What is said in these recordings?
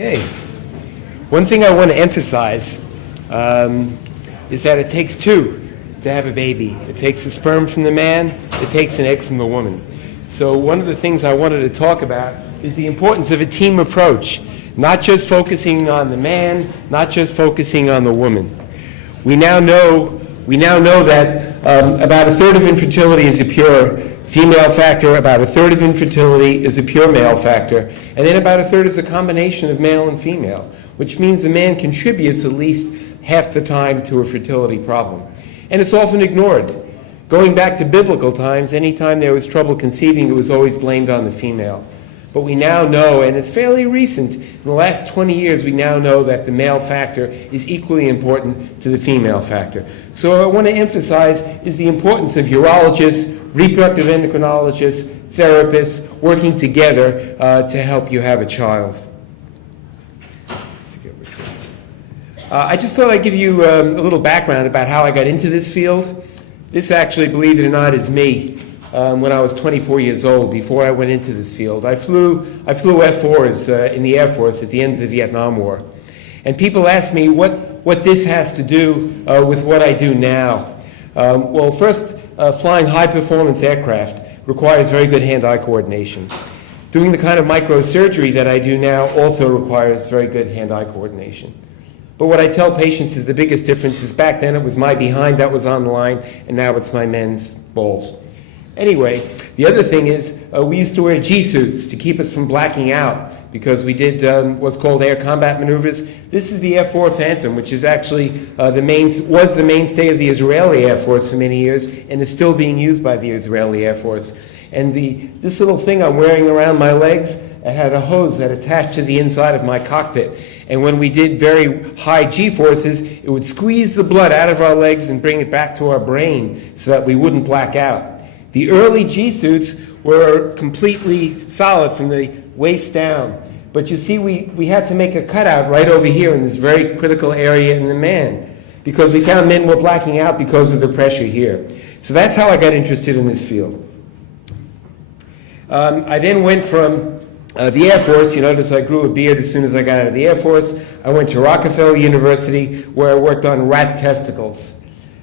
Okay. One thing I want to emphasize is that it takes two to have a baby. It takes a sperm from the man, it takes an egg from the woman. So one of the things I wanted to talk about is the importance of a team approach, not just focusing on the man, not just focusing on the woman. We now know that about a third of infertility is a pure female factor, about a third of infertility is a pure male factor, and then about a third is a combination of male and female, which means the man contributes at least half the time to a fertility problem. And it's often ignored. Going back to biblical times, anytime there was trouble conceiving, it was always blamed on the female. But we now know, and it's fairly recent, in the last 20 years, we now know that the male factor is equally important to the female factor. So what I want to emphasize is the importance of urologists, reproductive endocrinologists, therapists, working together to help you have a child. I just thought I'd give you a little background about how I got into this field. This actually, believe it or not, is me. When I was 24 years old, before I went into this field. I flew F-4s in the Air Force at the end of the Vietnam War. And people ask me what this has to do with what I do now. Well, first, flying high-performance aircraft requires very good hand-eye coordination. Doing the kind of microsurgery that I do now also requires very good hand-eye coordination. But what I tell patients is the biggest difference is back then it was my behind that was on the line, and now it's my men's balls. Anyway, the other thing is we used to wear G-suits to keep us from blacking out because we did what's called air combat maneuvers. This is the F-4 Phantom, which is actually was the mainstay of the Israeli Air Force for many years and is still being used by the Israeli Air Force. And this little thing I'm wearing around my legs, it had a hose that attached to the inside of my cockpit. And when we did very high G-forces, it would squeeze the blood out of our legs and bring it back to our brain so that we wouldn't black out. The early G-suits were completely solid from the waist down. But you see, we had to make a cutout right over here in this very critical area in the man because we found men were blacking out because of the pressure here. So that's how I got interested in this field. I then went from the Air Force. You notice I grew a beard as soon as I got out of the Air Force. I went to Rockefeller University where I worked on rat testicles.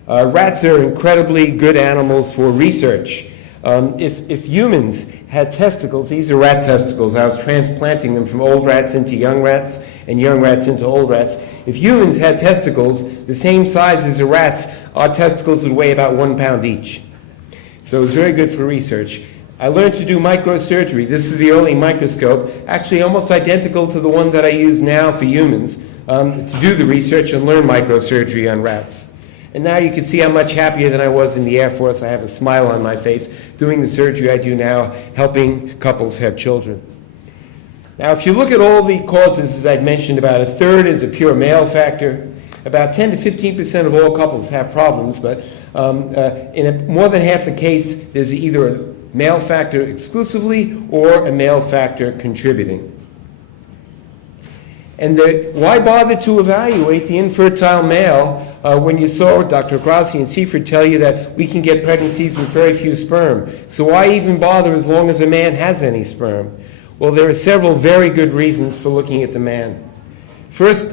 Rats are incredibly good animals for research. If humans had testicles, these are rat testicles. I was transplanting them from old rats into young rats and young rats into old rats. If humans had testicles the same size as a rat's, our testicles would weigh about 1 pound each. So it was very good for research. I learned to do microsurgery. This is the early microscope, actually almost identical to the one that I use now for humans, to do the research and learn microsurgery on rats. And now you can see how much happier than I was in the Air Force. I have a smile on my face doing the surgery I do now, helping couples have children. Now, if you look at all the causes, as I'd mentioned, about a third is a pure male factor. About 10 to 15% of all couples have problems, but in more than half the case, there's either a male factor exclusively or a male factor contributing. And why bother to evaluate the infertile male when you saw Dr. Grassi and Seifert tell you that we can get pregnancies with very few sperm? So why even bother as long as a man has any sperm? Well, there are several very good reasons for looking at the man. First,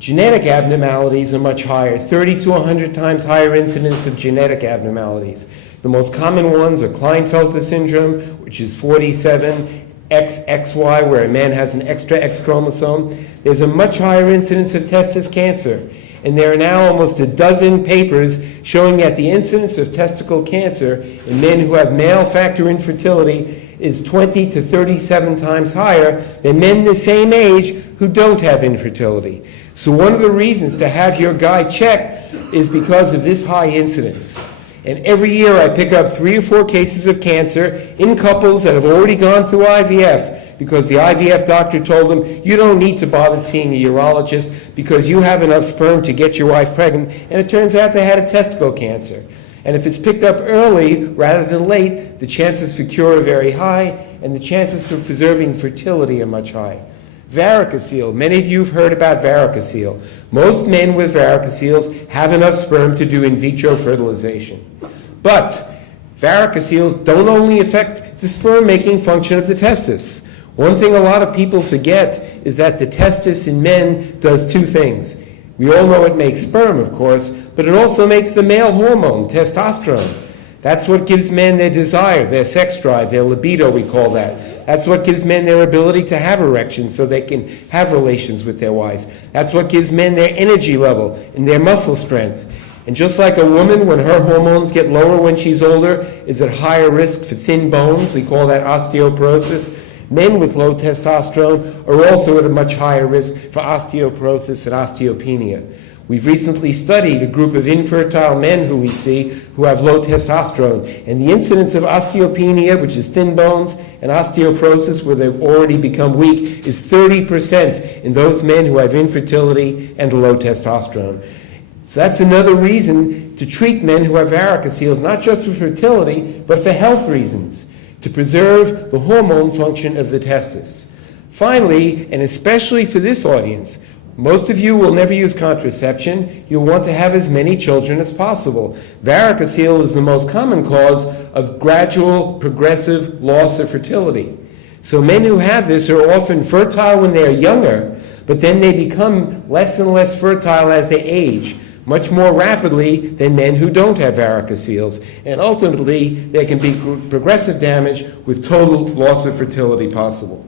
genetic abnormalities are much higher, 30 to 100 times higher incidence of genetic abnormalities. The most common ones are Klinefelter syndrome, which is 47XXY, where a man has an extra X chromosome. There's a much higher incidence of testis cancer. And there are now almost a dozen papers showing that the incidence of testicle cancer in men who have male factor infertility is 20 to 37 times higher than men the same age who don't have infertility. So one of the reasons to have your guy checked is because of this high incidence. And every year I pick up 3 or 4 cases of cancer in couples that have already gone through IVF because the IVF doctor told them, you don't need to bother seeing a urologist because you have enough sperm to get your wife pregnant. And it turns out they had a testicle cancer. And if it's picked up early rather than late, the chances for cure are very high, and the chances for preserving fertility are much high. Varicocele. Many of you have heard about varicocele. Most men with varicoceles have enough sperm to do in vitro fertilization. But varicoceles don't only affect the sperm-making function of the testis. One thing a lot of people forget is that the testis in men does two things. We all know it makes sperm, of course, but it also makes the male hormone, testosterone. That's what gives men their desire, their sex drive, their libido, we call that. That's what gives men their ability to have erections so they can have relations with their wife. That's what gives men their energy level and their muscle strength. And just like a woman, when her hormones get lower when she's older, is at higher risk for thin bones, we call that osteoporosis. Men with low testosterone are also at a much higher risk for osteoporosis and osteopenia. We've recently studied a group of infertile men who we see who have low testosterone, and the incidence of osteopenia, which is thin bones, and osteoporosis, where they've already become weak, is 30% in those men who have infertility and low testosterone. So that's another reason to treat men who have varicoceles, not just for fertility, but for health reasons, to preserve the hormone function of the testis. Finally, and especially for this audience, most of you will never use contraception. You'll want to have as many children as possible. Varicocele is the most common cause of gradual, progressive loss of fertility. So men who have this are often fertile when they're younger, but then they become less and less fertile as they age, much more rapidly than men who don't have varicoceles. And ultimately, there can be progressive damage with total loss of fertility possible.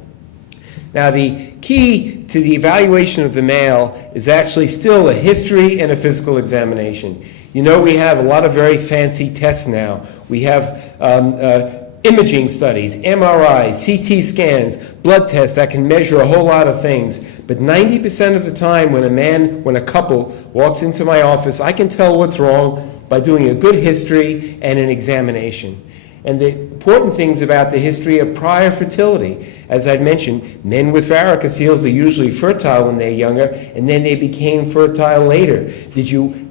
Now, the key to the evaluation of the male is actually still a history and a physical examination. You know, we have a lot of very fancy tests now. We have imaging studies, MRIs, CT scans, blood tests that can measure a whole lot of things. But 90% of the time when a couple walks into my office, I can tell what's wrong by doing a good history and an examination. And the important things about the history of prior fertility, as I'd mentioned, men with varicoceles are usually fertile when they're younger, and then they became fertile later.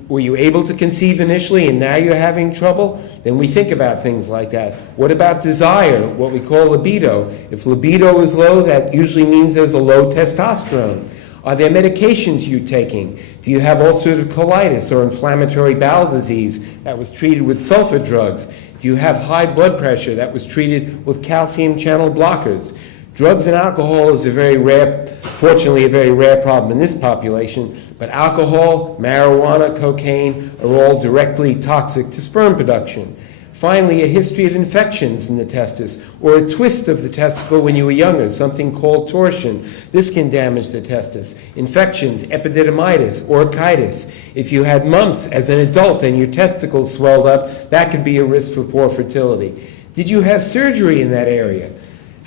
Were you able to conceive initially and now you're having trouble? Then we think about things like that. What about desire, what we call libido? If libido is low, that usually means there's a low testosterone. Are there medications you're taking? Do you have ulcerative colitis or inflammatory bowel disease that was treated with sulfa drugs? Do you have high blood pressure that was treated with calcium channel blockers? Drugs and alcohol is fortunately a very rare problem in this population, but alcohol, marijuana, cocaine are all directly toxic to sperm production. Finally, a history of infections in the testis or a twist of the testicle when you were younger, something called torsion. This can damage the testis. Infections, epididymitis, orchitis. If you had mumps as an adult and your testicles swelled up, that could be a risk for poor fertility. Did you have surgery in that area?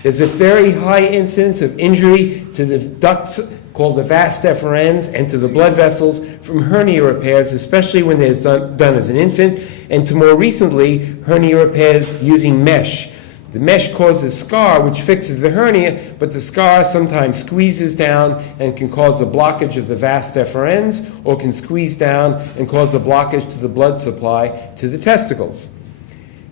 There's a very high incidence of injury to the ducts called the vas deferens and to the blood vessels from hernia repairs, especially when they're done as an infant, and to more recently, hernia repairs using mesh. The mesh causes scar, which fixes the hernia, but the scar sometimes squeezes down and can cause a blockage of the vas deferens, or can squeeze down and cause a blockage to the blood supply to the testicles.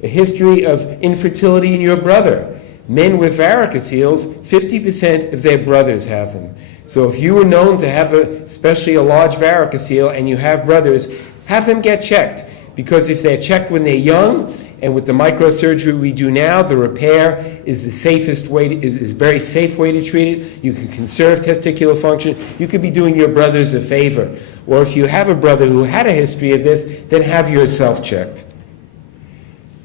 A history of infertility in your brother. Men with varicoceles, 50% of their brothers have them. So if you were known to have especially a large varicocele and you have brothers, have them get checked. Because if they're checked when they're young, and with the microsurgery we do now, the repair is the safest way, is a very safe way to treat it. You can conserve testicular function. You could be doing your brothers a favor. Or if you have a brother who had a history of this, then have yourself checked.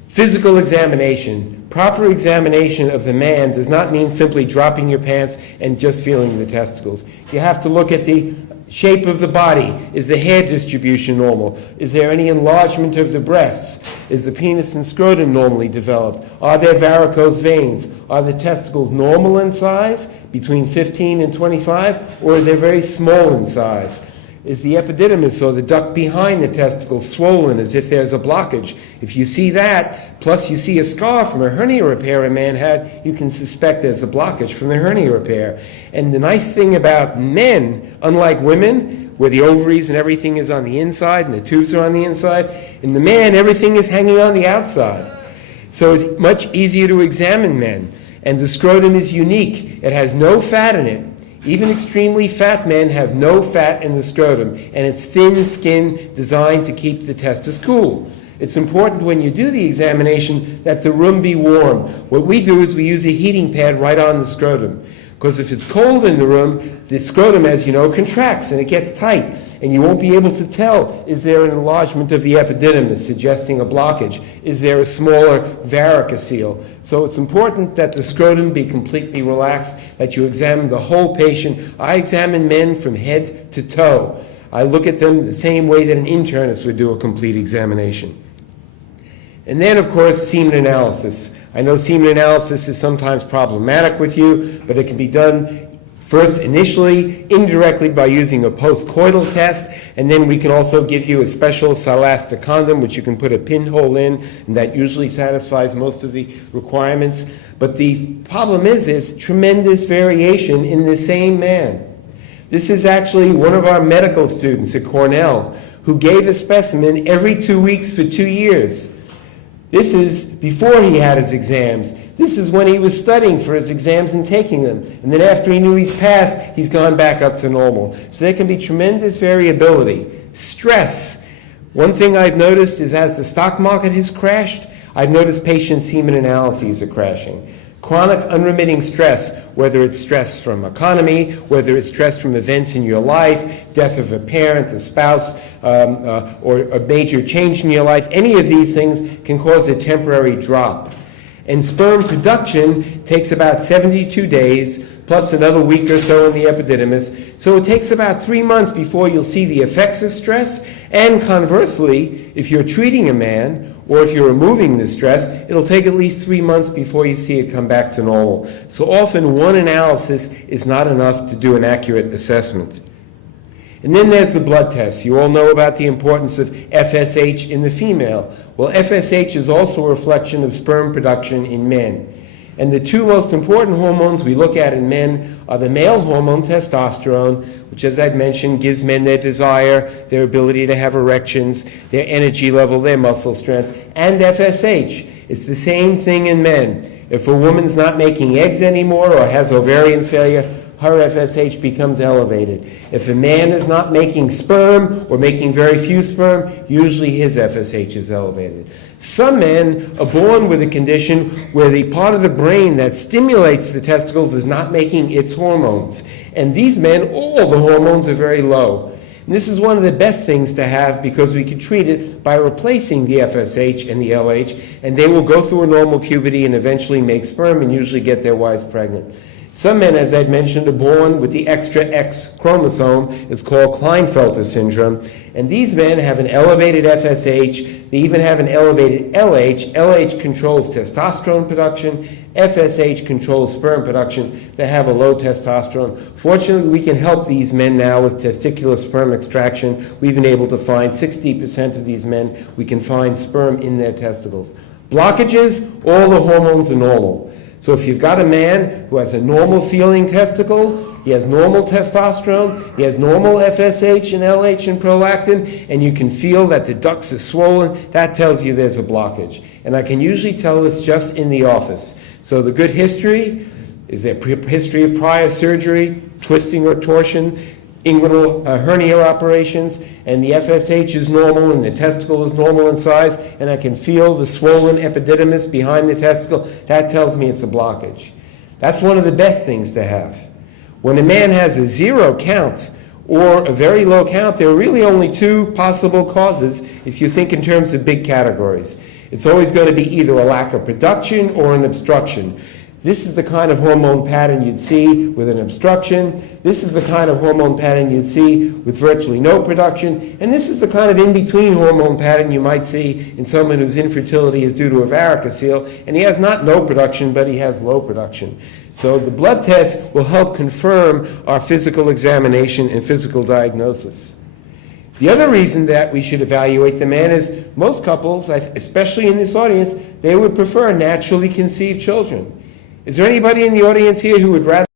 Physical examination. Proper examination of the man does not mean simply dropping your pants and just feeling the testicles. You have to look at the shape of the body. Is the hair distribution normal? Is there any enlargement of the breasts? Is the penis and scrotum normally developed? Are there varicose veins? Are the testicles normal in size, between 15 and 25, or are they very small in size? Is the epididymis, or the duct behind the testicle, swollen as if there's a blockage? If you see that, plus you see a scar from a hernia repair a man had, you can suspect there's a blockage from the hernia repair. And the nice thing about men, unlike women, where the ovaries and everything is on the inside and the tubes are on the inside, in the man, everything is hanging on the outside. So it's much easier to examine men. And the scrotum is unique. It has no fat in it. Even extremely fat men have no fat in the scrotum, and it's thin skin designed to keep the testis cool. It's important when you do the examination that the room be warm. What we do is we use a heating pad right on the scrotum. Because if it's cold in the room, the scrotum, as you know, contracts and it gets tight. And you won't be able to tell, is there an enlargement of the epididymis suggesting a blockage? Is there a smaller varicocele? So it's important that the scrotum be completely relaxed, that you examine the whole patient. I examine men from head to toe. I look at them the same way that an internist would do a complete examination. And then, of course, semen analysis. I know semen analysis is sometimes problematic with you, but it can be done first, initially, indirectly by using a postcoital test, and then we can also give you a special silastic condom, which you can put a pinhole in, and that usually satisfies most of the requirements. But the problem is there's tremendous variation in the same man. This is actually one of our medical students at Cornell who gave a specimen every 2 weeks for 2 years. This is before he had his exams. This is when he was studying for his exams and taking them. And then after he knew he's passed, he's gone back up to normal. So there can be tremendous variability. Stress. One thing I've noticed is as the stock market has crashed, I've noticed patient semen analyses are crashing. Chronic unremitting stress, whether it's stress from economy, whether it's stress from events in your life, death of a parent, a spouse, or a major change in your life, any of these things can cause a temporary drop. And sperm production takes about 72 days, plus another week or so in the epididymis. So it takes about 3 months before you'll see the effects of stress. And conversely, if you're treating a man, or if you're removing the stress, it'll take at least 3 months before you see it come back to normal. So often one analysis is not enough to do an accurate assessment. And then there's the blood tests. You all know about the importance of FSH in the female. Well, FSH is also a reflection of sperm production in men. And the two most important hormones we look at in men are the male hormone testosterone, which, as I'd mentioned, gives men their desire, their ability to have erections, their energy level, their muscle strength, and FSH. It's the same thing in men. If a woman's not making eggs anymore or has ovarian failure, her FSH becomes elevated. If a man is not making sperm or making very few sperm, usually his FSH is elevated. Some men are born with a condition where the part of the brain that stimulates the testicles is not making its hormones. And these men, all the hormones are very low. And this is one of the best things to have because we can treat it by replacing the FSH and the LH, and they will go through a normal puberty and eventually make sperm and usually get their wives pregnant. Some men, as I'd mentioned, are born with the extra X chromosome. It's called Klinefelter syndrome. And these men have an elevated FSH. They even have an elevated LH. LH controls testosterone production. FSH controls sperm production. They have a low testosterone. Fortunately, we can help these men now with testicular sperm extraction. We've been able to find 60% of these men, we can find sperm in their testicles. Blockages, all the hormones are normal. So if you've got a man who has a normal feeling testicle, he has normal testosterone, he has normal FSH and LH and prolactin, and you can feel that the ducts are swollen, that tells you there's a blockage. And I can usually tell this just in the office. So the good history, is there history of prior surgery, twisting or torsion, inguinal hernia operations, and the FSH is normal and the testicle is normal in size, and I can feel the swollen epididymis behind the testicle, that tells me it's a blockage. That's one of the best things to have. When a man has a 0 count or a very low count, there are really only 2 possible causes if you think in terms of big categories. It's always going to be either a lack of production or an obstruction. This is the kind of hormone pattern you'd see with an obstruction. This is the kind of hormone pattern you'd see with virtually no production. And this is the kind of in-between hormone pattern you might see in someone whose infertility is due to a varicocele. And he has not no production, but he has low production. So the blood test will help confirm our physical examination and physical diagnosis. The other reason that we should evaluate the man is most couples, especially in this audience, they would prefer naturally conceived children. Is there anybody in the audience here who would rather